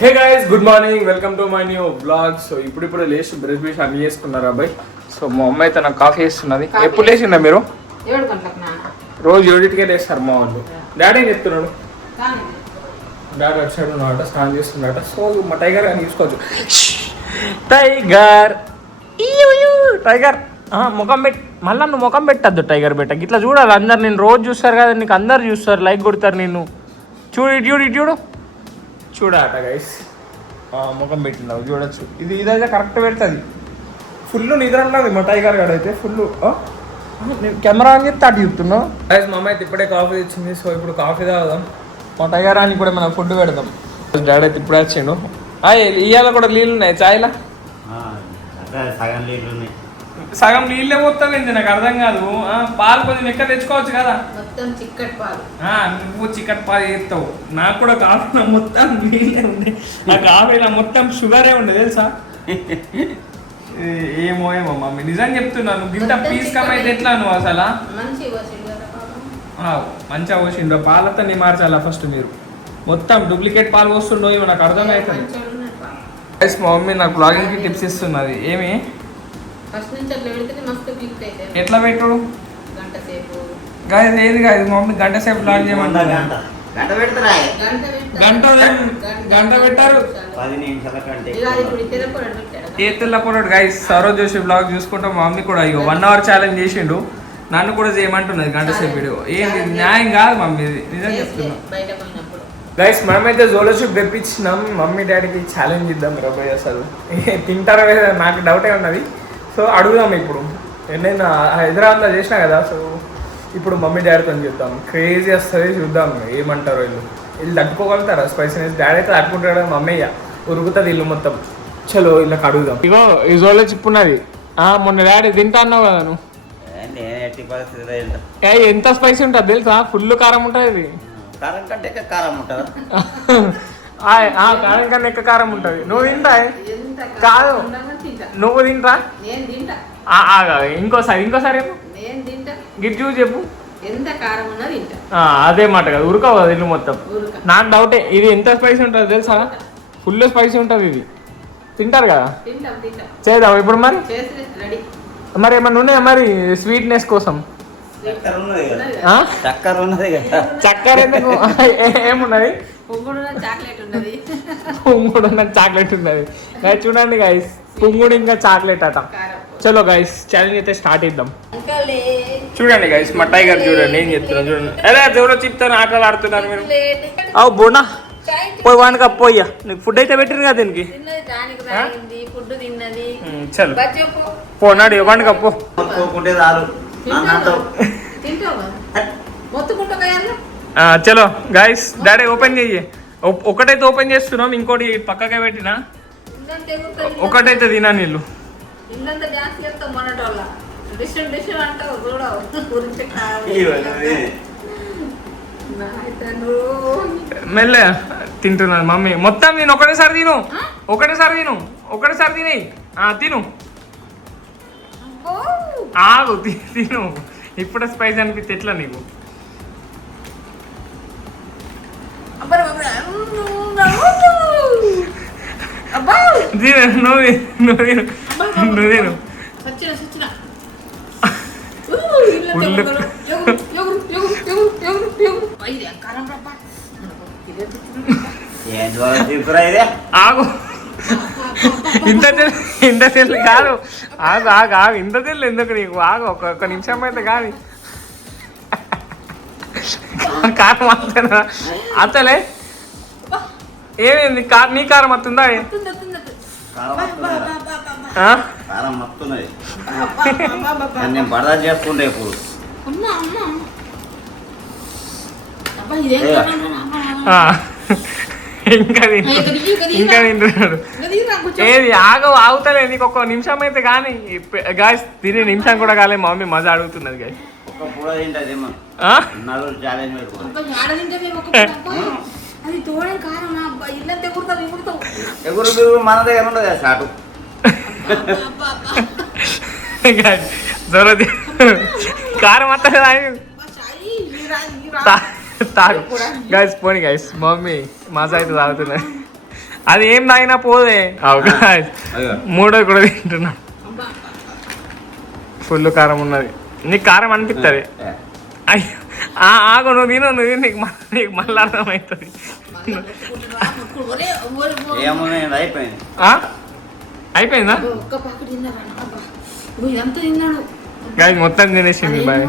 Hey guys, good morning, welcome to my new blog. So ఇప్పుడు లేచి brush బీష్ అన్ని చేసుకున్నారు అబ్బాయి. సో మా అమ్మ అయితే నాకు కాఫీ ఇస్తున్నది. ఎప్పుడు లేచిందా మీరు? 7 గంటలకు నా రోజు 7కే లేస్తారు మా వాళ్ళు. డాడీ ఏం చెప్తున్నాడు? డాడీ అటు సైడ్ ఉన్నమాట, స్నానం చేస్తున్నాడట. సో మా టైగర్ అని తీసుకోవచ్చు. టైగర్ టైగర్ ముఖం పెట్టి మళ్ళీ నువ్వు ముఖం పెట్టద్దు. టైగర్ బెట్ట ఇట్లా చూడాలి అందరు. నేను రోజు చూస్తారు కదా, నీకు అందరు చూస్తారు, లైక్ కొడతారు నిన్ను. చూడు చూడట గైస్, ముఖం పెట్టినావు చూడొచ్చు. ఇదైతే కరెక్ట్ పెడుతుంది. ఫుల్ నిద్ర అన్నది మా టైగర్ గారు అయితే. ఫుల్ నేను కెమెరా అని చెప్తే అటు చెప్తున్నావు గైస్. మా అమ్మ అయితే ఇప్పుడే కాఫీ తెచ్చింది. సో ఇప్పుడు కాఫీ తాగుదాం. మా టైగర్ అని కూడా మనం ఫుడ్ పెడదాం. డాడీ అయితే ఇప్పుడే వచ్చిండు. ఇవాళ కూడా నీళ్ళు ఉన్నాయి చాయ్లా. సగం నీళ్ళే పోతావు ఏంది, నాకు అర్థం కాదు. పాలు కొంచెం ఎక్కడ తెచ్చుకోవచ్చు కదా. నువ్వు చిక్కటి పాలు చేస్తావు, నాకు కూడా కాఫీలో మొత్తం నీళ్ళే ఉంది. ఆ కాఫీలో మొత్తం షుగరే ఉండే తెలుసా. ఏమో మమ్మీ నిజం చెప్తున్నాను. గింత పీస్ కమ్ అయితే ఎట్లా నువ్వు అసలు మంచిగా పోసిండు. పాలతో నీ మార్చాలా ఫస్ట్ మీరు. మొత్తం డూప్లికేట్ పాలు పోస్తుండో ఇవి నాకు అర్థమవుతుంది. మా మమ్మీ నాకు బ్లాగింగ్కి టిప్స్ ఇస్తున్నది. ఏమి ఎట్లా పెట్టు గాయస్? ఏది కాదు మమ్మీ గంట సేపు బ్లాగ్ చేయమంటారు. గంట పెట్టారు. ఏ తెల్లపోరాడు గైస్. సరోజ్ జోషి బ్లాగ్ చూసుకుంటాం. మా మమ్మీ కూడా 1 hour ఛాలెంజ్ చేసిండు. నన్ను కూడా చేయమంటున్నది గంట సేపు వీడియో. ఏంటి న్యాయం కాదు మమ్మీ, నిజం చెప్తున్నా గైస్. మనమైతే జోలోషిప్ తెప్పించినాం. మమ్మీ డాడీకి ఛాలెంజ్ ఇద్దాం రాబోయ్. అసలు తింటారా నాకు డౌటే ఉన్నది. సో అడుగుదాం ఇప్పుడు. నేను హైదరాబాద్లో చేసినా కదా. సో ఇప్పుడు మమ్మీ డాడీతో చెప్తాం. క్రేజీ వస్తుంది, చూద్దాం ఏమంటారు. వీళ్ళు తట్టుకోగలుగుతారా స్పైసీనెస్? డాడీ అయితే తట్టుకుంటాడు, మమ్మీ ఉరుకుతుంది ఇల్లు మొత్తం. చలో వీళ్ళకి అడుగుదాం. ఇగో ఈ జోలో చిప్ ఉన్నది. మొన్న డాడీ తింటా అన్నావు కదా నువ్వు. ఎంత స్పైసీ ఉంటుంది తెలుసా? ఫుల్ కారం ఉంటుంది ఇది. కారం కంటే కారం ఉంటుంది. కారం కన్నా ఎక్కువ కారం ఉంటుంది. నువ్వు తింటా కాదు, నువ్వు తింటా. ఇంకోసారి గిట్ చూసి చెప్పు. అదే మాట కదా, ఉరకవు కదా ఇల్లు మొత్తం. నాకు డౌటే ఇది ఎంత స్పైసీ ఉంటుంది తెలుసా? ఫుల్ స్పైసీ ఉంటుంది ఇది. తింటారు కదా, చేద్దాం ఇప్పుడు. మరి ఏమన్నా ఉన్నాయా మరి స్వీట్నెస్ కోసం? చక్కెర ఎందుకు? ఏమున్నది? పుంగుడు చాక్లెట్ ఉన్నది. చూడండి గైస్, పుంగుడు ఇంకా చాక్లెట్ అట. చలో గైస్ ఛాలెంజ్ అయితే స్టార్ట్ చేద్దాం. చూడండి గైస్ మా టైగర్ చూడండి ఏం చెప్తున్నా చూడండి. అదే జోలో చెప్తాను, ఆటలు ఆడుతున్నారు మీరు. అవు బోనా పోయి వానికి పోయ్యా. నీకు ఫుడ్ అయితే పెట్టింది కదా దీనికి. చలో పోనాడు వానికి పో. చలో గైస్ డాడీ ఓపెన్ చెయ్యి. ఒకటైతే ఓపెన్ చేస్తున్నాం, ఇంకోటి పక్కకే పెట్టినా. ఒకటైతే తినా నీళ్ళు. మెల్ల తింటున్నాను మమ్మీ. మొత్తం నేను ఒకటేసారి తిను. తినేయి. తిను. ఆగు తిను. ఇప్పుడే స్పైస్ అనిపిస్తే ఎట్లా నీకు? ఆగు ఇంత తెల్లు కాదు. ఆగు ఇంత తెల్లు ఎందుకు నీకు? ఆగు ఒక్క నిమిషం అయితే కానీ. కారం అంతేనా? అత్తలే ఏమైంది? నీ కారం వస్తుందా? ఇంకా తింటున్నాడు. ఏది ఆగుతలే నీకు ఒక్క నిమిషం అయితే కానీ. గాయస్ తినే నిమిషం కూడా కాలే, మా మమ్మీ మజా అడుగుతున్నది గాయస్. మన దగ్గర ఉండదు షాటు. కారం వస్తుంది తాగు గైస్. పోనీ గైస్ మమ్మీ మజా అయితే తాగుతున్నాయి. అది ఏం తాగినా పోదే మూడో కూడా తింటున్నా ఫుల్ కారం ఉన్నది నీకు కారం అనిపిస్తుంది అయ్యో ఆగు నువ్వు తిను నీకు మళ్ళీ అర్థమవుతుంది అయిపోయిందా గాయస్ మొత్తం తినేసింది బాయ్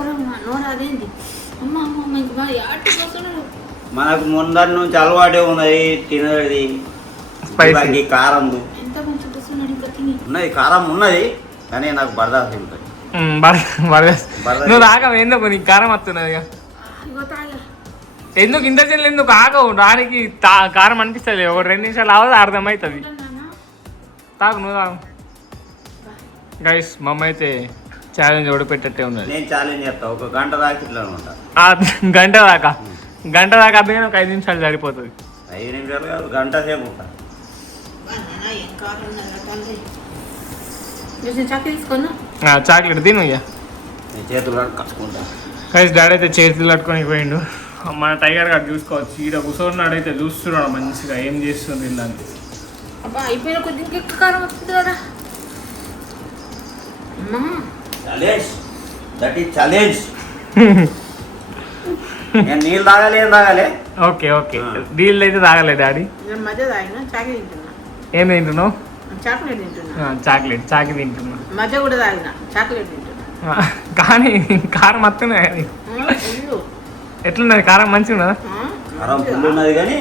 మనకు ముందరి నుంచి అలవాటే ఉన్నది తినది స్పైసీ కారం ఉన్నది కారం ఉన్నది కానీ నాకు బర్దాస్త్ ఉంటుంది నువ్వు రాక ఎందుకు నీకు కారం వస్తున్నది ఎందుకు ఇంత చెల్లి ఎందుకు ఆగవు రానికి కారం అనిపిస్తుంది ఒక 2 నిమిషాలు ఆవదు అర్థమవుతుంది తాగు నువ్వు తాగు గైస్ మా అమ్మ అయితే ఛాలెంజ్ ఓడిపెట్టేట్టే ఉన్నది నేను ఛాలెంజ్ చేస్తా ఒక గంట దాకా ఇట్లా ఉంటా గంట దాకా అర్థం ఒక 5 నిమిషాలు సరిపోతుంది 5 నిమిషాలు కాదు గంట సేపు ఉంటా చాక్లెట్ తిను ఇక చేతులు కట్టుకుంటా గైస్ డాడీ అయితే చేతులు కట్టుకొని పోయిండు మన టైగర్ గారు చూసుకోవచ్చు ఈడ కూర్చోన్నాడు అయితే చూస్తున్నాడు మంచిగా ఏం చేస్తుంది దాన్ని అయిపోయిన కొద్దిగా ఎక్కువ కారం వస్తుంది కదా ఛాలెంజ్ దట్ ఈస్ ఛాలెంజ్ నేను నీళ్ళు తాగాలి ఏం తాగాలి ఓకే నీళ్ళు అయితే తాగలే డాడీ మధ్య తాగినా చాక్లెట్ తింటున్నా ఏం తింటున్నావు చాక్లెట్ తింటున్నా చాక్లెట్ తింటున్నా మధ్య కూడా తాగినా చాక్లెట్ తింటున్నా కానీ కారం వస్తున్నాయి ఎట్లున్నది కారం మంచిగా ఉన్నదా కారం ఫుల్ ఉన్నది కానీ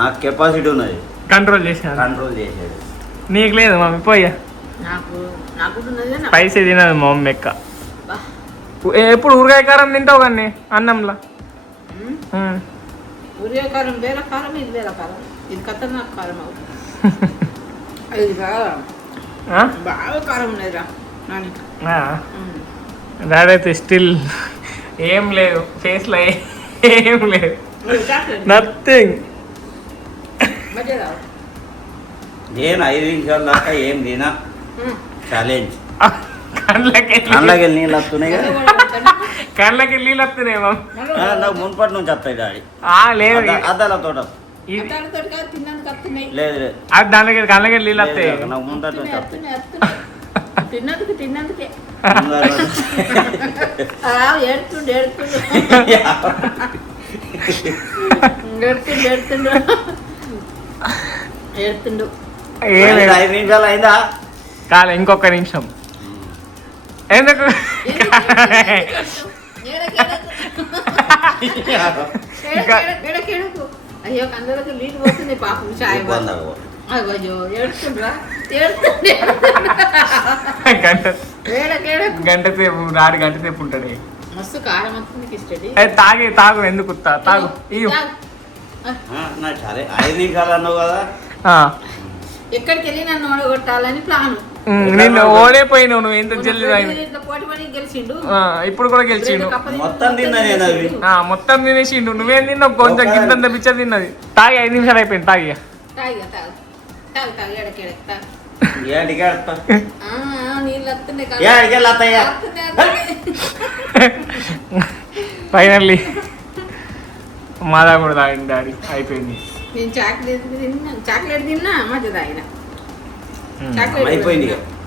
నాకు కెపాసిటీ ఉన్నది కంట్రోల్ చేసేది నీకు లేదు మమ్మీ పోయా స్పైసీ తినదు మా మమ్మీ ఎక్క ఎప్పుడు ఊరగాయ కారం తింటావు కానీ అన్నంలో ఊరగాయ కారం వేరే కారం ఇది వేరే కారం ఇది ఖతర్నాక్ కారం అవుతుంది ఇది బాగా కారం ఉన్నదిరా డాడీ అయితే స్టిల్ ఏం లేదు ఫేస్లో ఏం లేదు నథింగ్ నేను 5 నిమిషాల దాకా ఏం తినా ఛాలెంజ్ కళ్ళకి నీళ్ళు వస్తున్నాయి కదా కళ్ళకి నీళ్ళు వస్తున్నాయి నాకు మున్పటి నుంచి వస్తాయి డాడీ లేదు అద్దాల తోట లేదు లేదు అది దానికి కళ్ళకి నీళ్ళు వస్తాయి నాకు ముందటి నుంచి వస్తాయి తిన్నందుకే ఏడుతుండు 5 నిమిషాలు అయిందా కాలే ఇంకొక నిమిషం ఎందుకు అయ్యో అందరికి నీళ్ళు పోతుంది పాపం చాయ్ అయ్యో ఏడుతుండ్రా గంట సేపు రాడు గంట సేపు ఉంటాడు మస్తు కారం వస్తుంది తాగు ఎందుకు తాగు సరే 5 నిమిషాలు అన్నావు కదా ఎక్కడికి వెళ్ళి నన్ను ఓడగొట్టాలని ప్లాన్ నిన్ను ఓడైపోయినావు నువ్వు ఎంత జల్లి గెలిచిండు ఇప్పుడు కూడా గెలిచిండు మొత్తం తినేసిండు నువ్వేం తిన్నావు కొంచెం గింతంత పిచ్చ తిన్నది తాగి 5 నిమిషాలు అయిపోయింది తాగి ఫైనల్లీ మాదా కూడా తాగింది డాడీ అయిపోయింది నేను చాక్లెట్ తిన్నా మధ్య తాగిన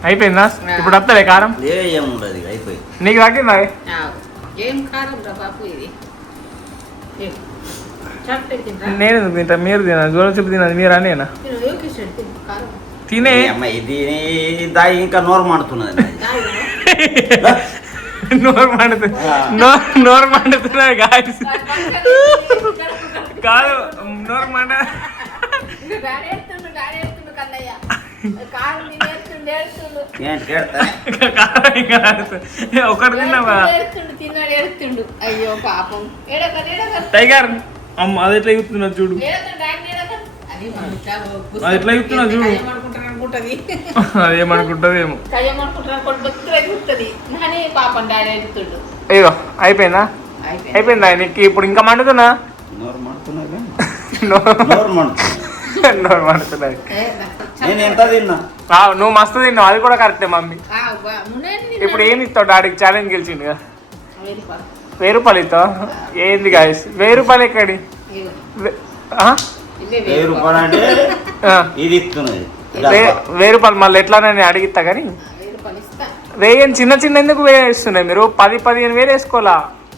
అయిపోయిందా ఇప్పుడు వస్తలే కారం నీకు తగ్గిందా ఏం కారం రా బాబు ఇది నేను తింటా మీరు తినా జోల చూపు తినది మీరు అనేనా తినే ఇంకా నోరు మాడుతున్నది నోరు మండుతున్నది గాయస్ కాదు నోరు మండ ఒకటి తిన్నావా అయ్యో పాపం టైగర్ అమ్మ అది ఎట్లా చూస్తున్నా చూడు అది ఎట్లా చూస్తున్నా చూడు అదేమనుకుంటదేమో అయ్యో అయిపోయిందా అయిపోయిందా నీకు ఇప్పుడు ఇంకా మండుతున్నా నోరు మండుతున్నది నువ్వు మస్తు తిన్నావు అది కూడా కరెక్టే మమ్మీ ఇప్పుడు ఏమి ఇస్తావు డాడీకి ఛాలెంజ్ గెలిచిండు కదా 1000 రూపాయలు ఇస్తావు ఏంది గాయస్ 1000 రూపాయలు ఎక్కడి ఇదే 1000 రూపాయలు అంటే ఇది ఇస్తున్నది 1000 రూపాయలు మళ్ళీ ఎట్లా నేను అడిగిస్తా కానీ 1000 రూపాయలు ఇస్తా. చిన్న చిన్న ఎందుకు వేస్తున్నాయి మీరు? 10-15 వేలు వేసుకోవాలా?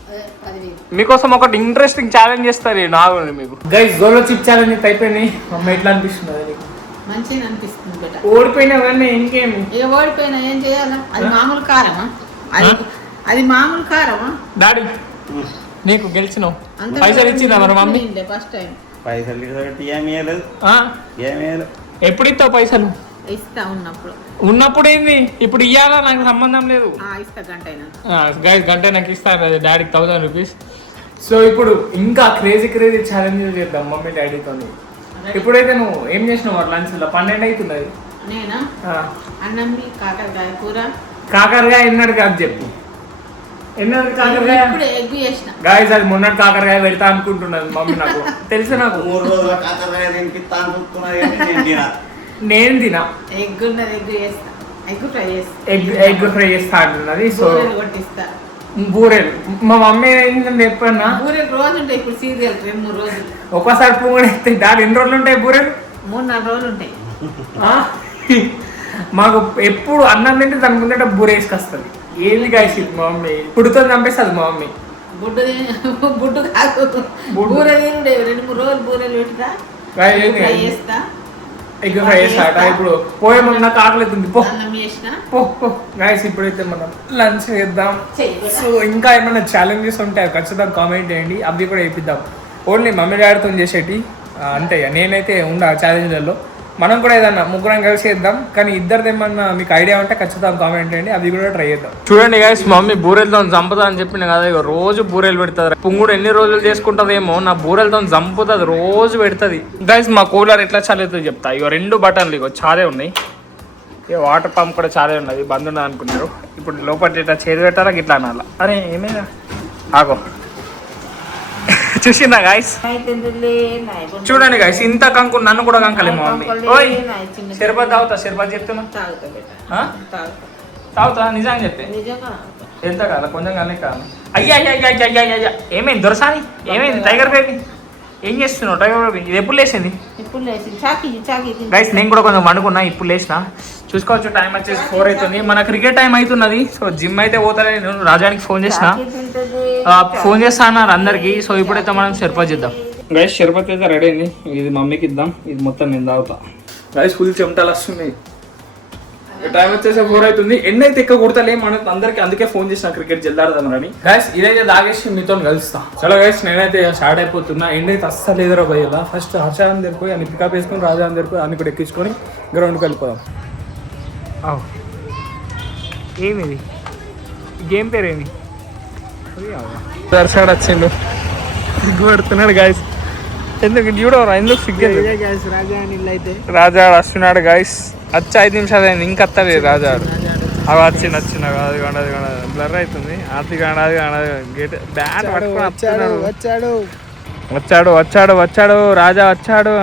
10,000. మీకోసం ఒకటి ఇంట్రెస్టింగ్ ఛాలెంజ్ చేస్తారు నాకు మీకు. గైస్ గోలో చిప్ ఛాలెంజ్ అయిపోయింది. అమ్మ ఎట్లా అనిపిస్తుంది నీకు? మంచిగా అనిపిస్తుంది బేట. ఓడిపోయినవన్నీ ఇంకేమి ఏ ఓడిపోయినా ఏం చేయాలా? అది మామూలు కారమా? అది మామూలు కారమా? డాడీ నీకు గెలిచినావు. పైసలు ఇచ్చిందా మరి మమ్మీ? ఫస్ట్ టైం పైసలు ఏమేయలేదు. ఎప్పుడు ఇస్తావు పైసలు? ఇస్తా ఉన్నప్పుడు ఏంది? ఇప్పుడు ఇయ్యాలా? నాకు సంబంధం లేదు. ఇస్తా గంట గైస్ గంట నాకు ఇస్తాను డాడీకి 1000 రూపీస్. సో ఇప్పుడు ఇంకా క్రేజీ ఛాలెంజ్ చేద్దాం మమ్మీ డాడీతో. ఇప్పుడైతే నువ్వు ఏం చేసినావు మరి లంచ్ లో? 12 అవుతున్నది. నేనా అన్నం కాకరకాయ కూర. కాకరకాయ ఎన్నడు కాదు చెప్పు. ఎన్నడు కాకరకాయ? ఎగ్ చేసిన. గాయస్ అది మొన్నటి కాకరకాయ పెడతా అనుకుంటున్నది మమ్మీ. నాకు తెలుసు. నాకు 3 రోజుల కాకరకాయ తినిపిస్తా అనుకుంటున్నది. నేను తినా. ఎగ్ ఉన్నది. ఎగ్ ఫ్రై చేస్తా అంటున్నది. సో కొట్టిస్తా. బూరెలు మా మమ్మీ ఏంటంటే ఎప్పుడన్నా బూరెలు రోజు ఉంటాయి. ఇప్పుడు సీరియల్ 2-3 రోజులు. ఒక్కసారి పువ్వులు ఎత్తాయి. దాని ఎన్ని రోజులు ఉంటాయి బూరెలు? 3-4 రోజులు ఉంటాయి. మాకు ఎప్పుడు అన్నం తింటే దాని ముందట బూరె వేసుకొస్తుంది. ఏంది గాయస్ మా మమ్మీ పుడుతో చంపేస్తుంది మా మమ్మీ. బుడ్డు కాదు బూరెలు 2-3 రోజులు బూరెలు పెట్టుతా. చేస్తా. ఎగ్ ఫ్రై చేస్తా. ఇప్పుడు పోయే నాకు ఆకలి అవుతుంది. గాయస్ ఇప్పుడైతే మనం లంచ్ చేద్దాం. సో ఇంకా ఏమైనా ఛాలెంజెస్ ఉంటే ఖచ్చితంగా కామెంట్ చేయండి. అవి కూడా వేపిద్దాం. ఓన్లీ మమ్మీ డాడీతో చేసేటి అంతే. నేనైతే ఉండా ఛాలెంజ్లలో. మనం కూడా ఏదన్నా ముగ్గురం కలిసి చేద్దాం. కానీ ఇద్దరిది ఏమన్నా మీకు ఐడియా ఉంటే ఖచ్చితంగా కామెంట్ చేయండి. అవి కూడా ట్రై చేద్దాం. చూడండి గైస్ మమ్మీ బూరెలతో చంపుతా అని చెప్పింది కదా. ఇక రోజు బూరెలు పెడుతుంది. పుంగుడు ఎన్ని రోజులు చేసుకుంటుందేమో. నా బూరెలతో చంపుతుంది. రోజు పెడుతుంది. గైస్ మా కూలర్ ఎట్లా చాలేదో చెప్తా. ఇక 2 బటన్లు ఇక చాలే ఉన్నాయి. ఇక వాటర్ పంప్ కూడా చాలే ఉన్నది. బంద్ ఉన్నది అనుకుంటారు. ఇప్పుడు లోపల ఇట్లా చేతి పెట్టాలా ఇట్లా అనాలా? అరే ఏమైనా ఆగో. చూసిందా గాయస్? చూడండి గాయస్ ఇంత కంకు నన్ను కూడా కంకలే మా మమ్మీ. ఓయ్ షర్బత్ తాగుతా. షర్బత్ చెప్తున్నా తాగుతా. నిజంగా చెప్పే. ఎంత కాదా? కొంచెం కానీ కాదు. అయ్యా ఏమైంది దొరసాని? ఏమైంది టైగర్ బేబీ? ఏం చేస్తున్నావు టైగర్ బేబీ? ఇది ఎప్పుడు లేచింది? గైస్ నేను కూడా కొంచెం వండుకున్నా. ఇప్పుడు లేచిన. చూసుకోవచ్చు టైం వచ్చేసి 4 అవుతుంది. మన క్రికెట్ టైం అవుతున్నది. సో జిమ్ అయితే పోతానే. నేను రాజానికి ఫోన్ చేస్తా అన్నారు అందరికి. సో ఇప్పుడైతే మనం షర్బత్ చేద్దాం. గైస్ షర్బత్ అయితే రెడీ అయింది. ఇది మమ్మీకి ఇద్దాం. ఇది మొత్తం నేను తాగుతా. గైస్ ఫుల్ చెమటలు వస్తున్నాయి. టైం వచ్చేసి 4 అవుతుంది. ఎండ అయితే ఎక్కువ కుడతలే మనకు అందరికి. అందుకే ఫోన్ చేసిన క్రికెట్ జల్దాడదామని. గైస్ ఇదైతే తాగేసి మీతో కలుస్తా. చలో గైస్ నేనైతే స్టార్ట్ అయిపోతున్నా. ఎండ అయితే అస్సలు ఎదురు పోయేలా. ఫస్ట్ హర్షాన్ని దగ్గరికి అని పికప్ వేసుకొని రాజాని దగ్గరికి అన్ని కూడా ఎక్కించుకొని గ్రౌండ్కి వెళ్ళిపోదాం. ఏమిది గేమ్ పేరేమి? దర్శనం వచ్చిండు. సిగ్గు పడుతున్నాడు గాయస్. ఎందుకు చూడవరా? ఎందుకు సిగ్గు? రాజా వస్తున్నాడు గాయస్. 5 నిమిషాలు అయింది. ఇంకా వస్తలేదు రాజా. అవి వచ్చిన అది బ్లర్ అవుతుంది. అది గేట్ బ్యాట్ పట్టుకొని వచ్చాడు రాజా వచ్చాడు.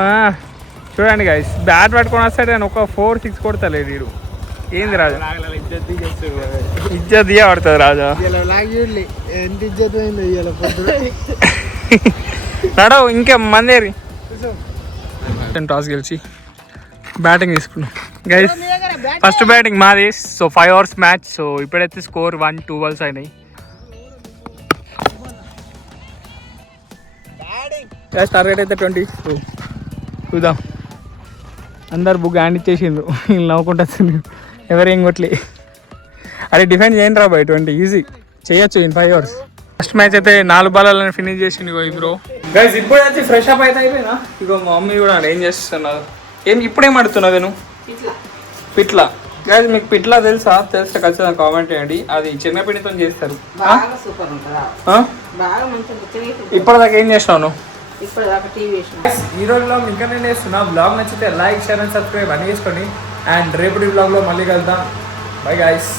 చూడండి గాయస్ బ్యాట్ పట్టుకొని వస్తాడు. కానీ ఒక 4-6 కొడతలేదు వీడు. ఏంది రాజా? ఇజ్జత్ పడుతుంది రాజా. నడవు ఇంకే మందేరి. టాస్ గెలిచి బ్యాటింగ్ తీసుకున్నాం గైస్. ఫస్ట్ బ్యాటింగ్ మాది. So 5 overs match. సో ఇప్పుడైతే స్కోర్ 1-2 balls అయినాయి. టార్గెట్ అయితే 22. చూద్దాం. అందరు బుక్ హ్యాండ్ ఇచ్చేసిండ్రు. నవ్వుకుంటా ఎవరేం కొట్లే. అరే డిఫెండ్ చేయండి రా బై 20 ఈజీ చేయొచ్చు ఇన్ 5 overs. ఫస్ట్ మ్యాచ్ అయితే 4 బాల్లను ఫినిష్ చేసింది బ్రో. గైస్ ఇప్పుడు అయితే ఫ్రెష్ అప్ అయితే అయిపోయినా. ఇగో మా మమ్మీ కూడా ఏం చేస్తున్నారు? ఇప్పుడేం ఆడుతున్నావు నువ్వు? పిట్లా. గైస్ మీకు పిట్లా తెలుసా? తెలిస్తే ఖచ్చితంగా కామెంట్ చేయండి. అది చిన్నపిన్నితో చేస్తారు. ఇప్పటిదాకా ఏం చేసినావు నువ్వు? ఈ రోజులో ఇంకా నేను చేస్తున్నా. బ్లాగ్ నచ్చితే లైక్ షేర్ అండ్ సబ్స్క్రైబ్ అని చేసుకోండి. అండ్ రేపటి బ్లాగ్లో మళ్ళీ కలుద్దాం. Bye guys.